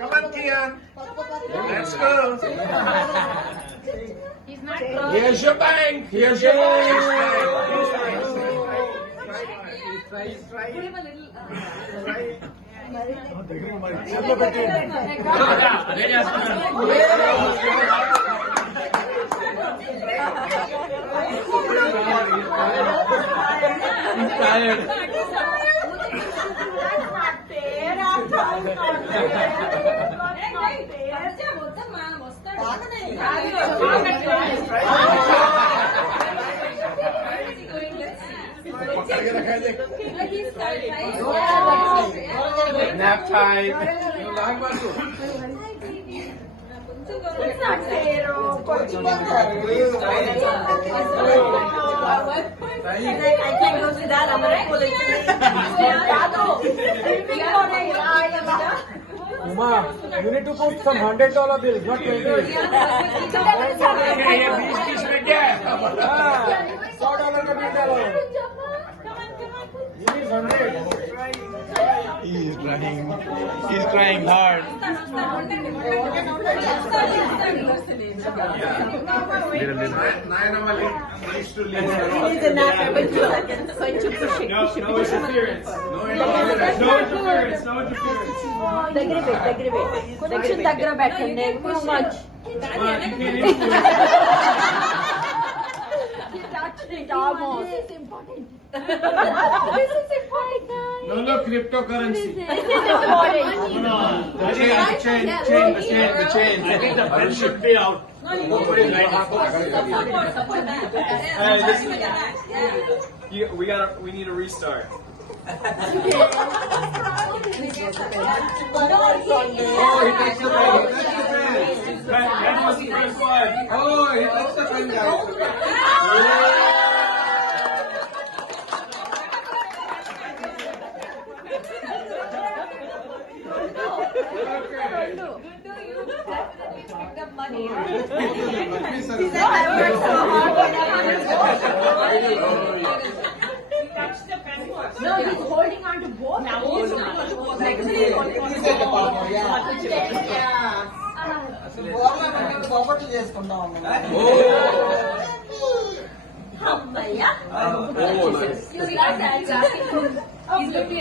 Come on, Kian. Let's go. He's not Here's your bank. Here's your bank. Give him a little. He's tired. Nap time. It's not fair. I can go to that. I'm Uma, you need to put some $100 bills, not 20. $20 में क्या है? $100 का $20. You need 100. He's trying. He's trying hard. Nayanamali needs to leave. No interference. No interference. No interference. కొంచెం దగ్గర పెట్టండి too much almost. This is important. This is important, guys. No, cryptocurrency. This is important. The chain. I think the pen should be out. We need a restart. Oh, he touched the pen. That was the first one. Oh, he touched the pen, guys. No, he's holding on to both. Now he's Oh, nice. You realize that he's looking